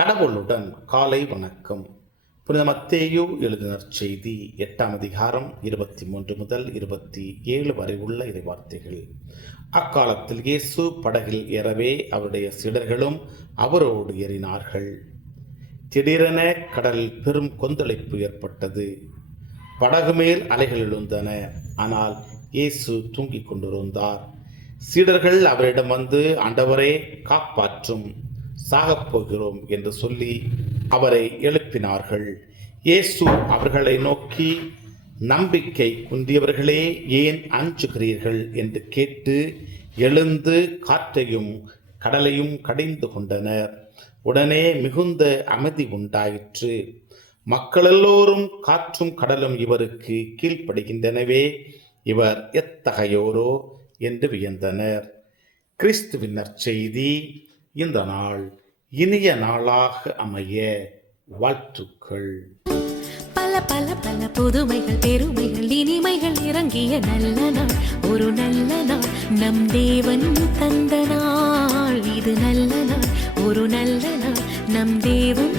கடவுளுடன் காலை வணக்கம். புனித மத்தேயு எழுதின செய்தி 8ஆம் அதிகாரம் 23 முதல் 27 வரை உள்ள இறைவார்த்தைகள். அக்காலத்தில் இயேசு படகில் ஏறவே அவருடைய சீடர்களும் அவரோடு ஏறினார்கள். திடீரென கடலில் பெரும் கொந்தளிப்பு ஏற்பட்டது. படகு மேல் அலைகள் எழுந்தன. ஆனால் இயேசு தூங்கிக் கொண்டிருந்தார். சீடர்கள் அவரிடம் வந்து, ஆண்டவரே, காப்பாற்றும், சாகப்போகிறோம் என்று சொல்லி அவரை எழுப்பினார்கள். இயேசு அவர்களை நோக்கி, நம்பிக்கை குன்றியவர்களே, ஏன் அஞ்சுகிறீர்கள் என்று கேட்டு எழுந்து காற்றையும் கடலையும் கடிந்து கொண்டனர். உடனே மிகுந்த அமைதி உண்டாயிற்று. மக்கள் எல்லோரும் காற்றும் கடலும் இவருக்கு கீழ்ப்படுகின்றனவே, இவர் எத்தகையோரோ என்று வியந்தனர். கிறிஸ்துவின் நற்செய்தி. இந்த நாள் இனிய நாளாக அமைய வாழ்த்துக்கள். பல பல பல புதுமைகள், பெருமைகள், இனிமைகள் இறங்கிய நல்ல நாள், ஒரு நல்ல நாள், நம் தேவன் தந்த நாள். இது நல்ல நாள், ஒரு நல்ல நாள், நம் தேவன்